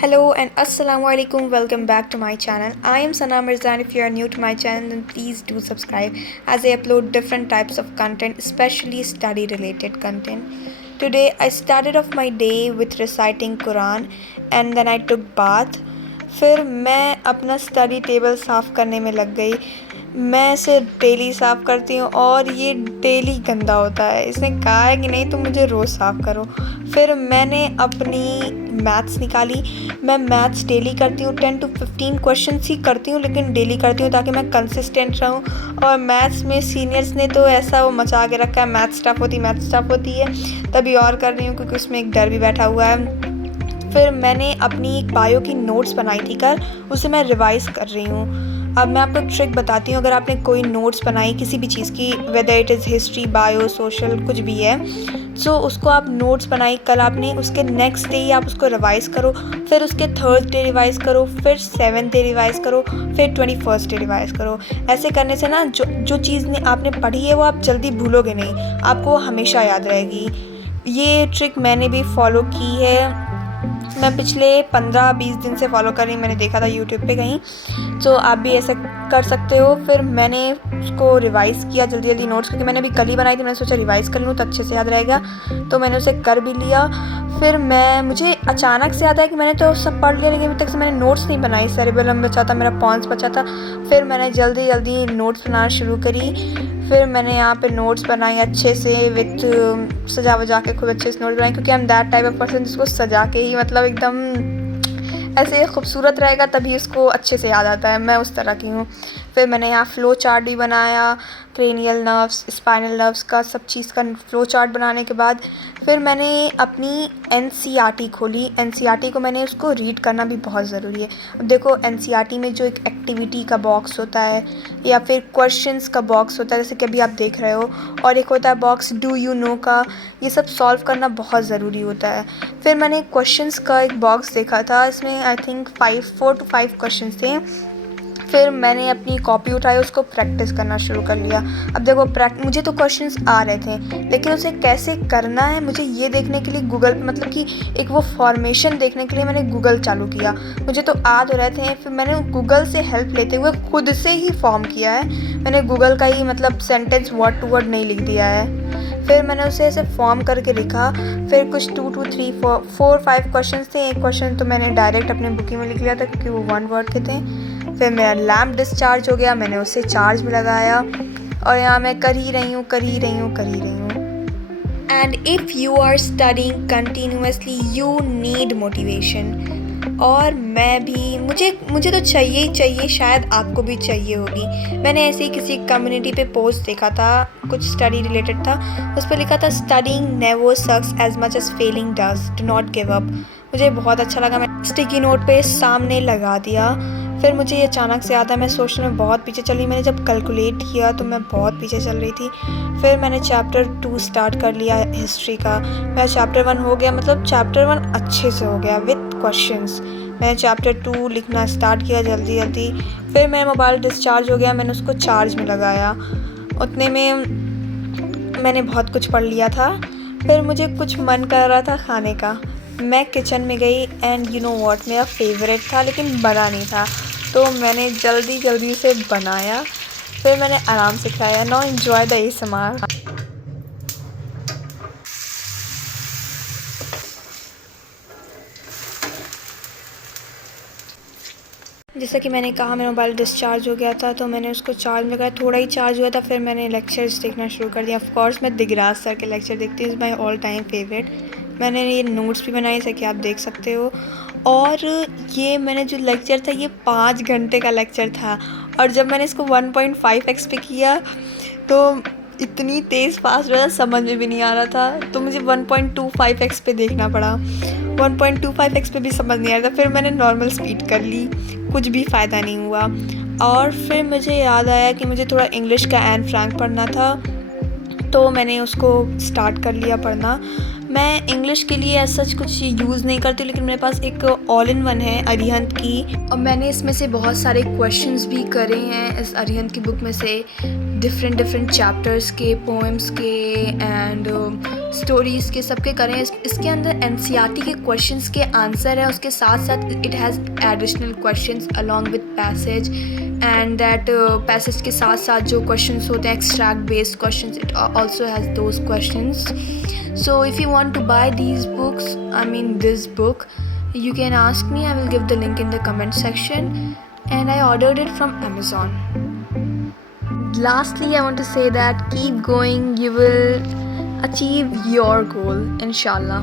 Hello and assalamu alaikum. Welcome back to my channel. I am Sana Mirza, and if you are new to my channel then please do subscribe as I upload different types of content, especially study related content. Today I started off my day with reciting Quran and then I took bath. फिर मैं अपना study table साफ़ करने में लग गई। मैं इसे डेली साफ़ करती हूँ और ये डेली गंदा होता है। इसने कहा है कि नहीं तुम मुझे रोज़ साफ़ करो। फिर मैंने अपनी मैथ्स निकाली। मैं मैथ्स डेली करती हूँ, 10 to 15 क्वेश्चंस ही करती हूँ लेकिन डेली करती हूँ ताकि मैं कंसिस्टेंट रहूँ। और मैथ्स में सीनियर्स ने तो ऐसा वो मचा के रखा है, मैथ्स टफ होती है, तभी और कर रही हूँ क्योंकि उसमें एक डर भी बैठा हुआ है। फिर मैंने अपनी एक बायो की नोट्स बनाई थी कल, उसे मैं रिवाइज़ कर रही हूँ। अब मैं आपको ट्रिक बताती हूँ, अगर आपने कोई नोट्स बनाई किसी भी चीज़ की, whether it is history, bio, social, कुछ भी है, सो उसको आप नोट्स बनाई कल आपने, उसके नेक्स्ट डे ही आप उसको रिवाइज़ करो, फिर उसके थर्ड डे रिवाइज़ करो, फिर 7th डे रिवाइज़ करो, फिर 21st डे रिवाइज़ करो। ऐसे करने से ना जो चीज़ आपने पढ़ी है वो आप जल्दी भूलोगे नहीं, आपको हमेशा याद रहेगी। ये ट्रिक मैंने भी फॉलो की है, मैं पिछले 15-20 दिन से फॉलो कर रही हूँ, मैंने देखा था यूट्यूब पे कहीं, तो आप भी ऐसा कर सकते हो। फिर मैंने उसको रिवाइज़ किया जल्दी नोट्स, क्योंकि मैंने अभी कल ही बनाई थी, मैंने सोचा रिवाइज़ कर लूँ तो अच्छे से याद रहेगा, तो मैंने उसे कर भी लिया। फिर मुझे अचानक से याद आया कि मैंने तो सब पढ़ लिया लेकिन अभी तक से मैंने नोट्स नहीं बनाई। सेरेबेलम बचा था मेरा, पॉन्स बचा था। फिर मैंने जल्दी नोट्स बनाना शुरू करी। फिर मैंने यहाँ पे नोट्स बनाई अच्छे से विथ सजा वजा के, खूब अच्छे से नोट्स बनाए, क्योंकि I am that type of person जिसको सजा के ही मतलब एकदम ऐसे खूबसूरत रहेगा तभी उसको अच्छे से याद आता है, मैं उस तरह की हूँ। फिर मैंने यहाँ फ़्लो चार्ट भी बनाया, क्रेनियल नर्व्स, स्पाइनल नर्व्स का, सब चीज़ का फ़्लो चार्ट बनाने के बाद फिर मैंने अपनी एनसीईआरटी खोली। एनसीईआरटी को मैंने उसको रीड करना भी बहुत ज़रूरी है। अब देखो एनसीईआरटी में जो एक एक्टिविटी का बॉक्स होता है या फिर क्वेश्चंस का बॉक्स होता है, जैसे कि अभी आप देख रहे हो, और एक होता है बॉक्स डू यू नो का, ये सब सॉल्व करना बहुत ज़रूरी होता है। फिर मैंने क्वेश्चंस का एक बॉक्स देखा था, इसमें आई थिंक 4 to 5 क्वेश्चंस थे। फिर मैंने अपनी कॉपी उठाई, उसको प्रैक्टिस करना शुरू कर लिया। अब देखो मुझे तो क्वेश्चंस आ रहे थे लेकिन उसे कैसे करना है मुझे ये देखने के लिए गूगल पे, मतलब कि एक वो फॉर्मेशन देखने के लिए मैंने गूगल चालू किया। मुझे तो आ तो रहे थे, फिर मैंने गूगल से हेल्प लेते हुए खुद से ही फॉर्म किया है। मैंने गूगल का ही मतलब सेंटेंस वर्ड टू वर्ड नहीं लिख दिया है। फिर मैंने उसे ऐसे फॉर्म करके लिखा। फिर कुछ 2 to 3 4 5 क्वेश्चन थे। एक क्वेश्चन तो मैंने डायरेक्ट अपने बुक में लिख लिया था क्योंकि वो 1 वर्ड के थे। फिर मेरा लैम्प डिस्चार्ज हो गया, मैंने उसे चार्ज में लगाया और यहाँ मैं कर ही रही हूँ। And if you are studying continuously you need motivation, और मैं भी मुझे तो चाहिए ही चाहिए, शायद आपको भी चाहिए होगी। मैंने ऐसे ही किसी कम्युनिटी पे पोस्ट देखा था, कुछ स्टडी रिलेटेड था, उस पर लिखा था studying never sucks as much as failing does, do not give up. मुझे बहुत अच्छा लगा, मैं स्टिकी नोट पे सामने लगा दिया। फिर मुझे ये अचानक से याद है, मैं सोचने में बहुत पीछे चली, मैंने जब कैलकुलेट किया तो मैं बहुत पीछे चल रही थी। फिर मैंने चैप्टर 2 स्टार्ट कर लिया हिस्ट्री का। मेरा चैप्टर 1 हो गया, मतलब चैप्टर 1 अच्छे से हो गया विथ क्वेश्चंस। मैंने चैप्टर 2 लिखना स्टार्ट किया जल्दी। फिर मेरा मोबाइल डिस्चार्ज हो गया, मैंने उसको चार्ज में लगाया। उतने में मैंने बहुत कुछ पढ़ लिया था। फिर मुझे कुछ मन कर रहा था खाने का, मैं किचन में गई एंड यू नो व्हाट, मेरा फेवरेट था लेकिन बना नहीं था, तो मैंने जल्दी से बनाया। फिर मैंने आराम से खाया। Now enjoy the ASMR। जैसा कि मैंने कहा मेरा मोबाइल डिस्चार्ज हो गया था तो मैंने उसको चार्ज में लगाया, थोड़ा ही चार्ज हुआ था। फिर मैंने लेक्चर्स देखना शुरू कर दिया। ऑफ कोर्स मैं दिगराज सर के लेक्चर देखती हूँ, is my all time favourite. मैंने ये नोट्स भी बनाए जैसे कि आप देख सकते हो। और ये मैंने जो लेक्चर था ये 5 घंटे का लेक्चर था, और जब मैंने इसको 1.5x पे किया तो इतनी तेज़ फास्ट रहा, समझ में भी नहीं आ रहा था, तो मुझे 1.25x पे देखना पड़ा। 1.25x पे भी समझ नहीं आ रहा था, फिर मैंने नॉर्मल स्पीड कर ली, कुछ भी फ़ायदा नहीं हुआ। और फिर मुझे याद आया कि मुझे थोड़ा इंग्लिश का एन फ्रैंक पढ़ना था, तो मैंने उसको स्टार्ट कर लिया पढ़ना। मैं इंग्लिश के लिए ऐसा कुछ यूज़ नहीं करती, लेकिन मेरे पास एक ऑल इन वन है अरिहंत की, और मैंने इसमें से बहुत सारे क्वेश्चंस भी करे हैं इस अरिहंत की बुक में से, डिफरेंट चैप्टर्स के, पोएम्स के एंड स्टोरीज़ के, सबके करे हैं। इसके अंदर NCERT के क्वेश्चंस के आंसर है, उसके साथ साथ it has additional questions along with passage, and that passage के साथ साथ जो क्वेश्चंस होते हैं extract based questions, it also has those questions. So if you want to buy these books, I mean this book, you can ask me. I will give the link in the comment section, and I ordered it from Amazon. Lastly, I want to say that keep going, you will achieve your goal, inshallah.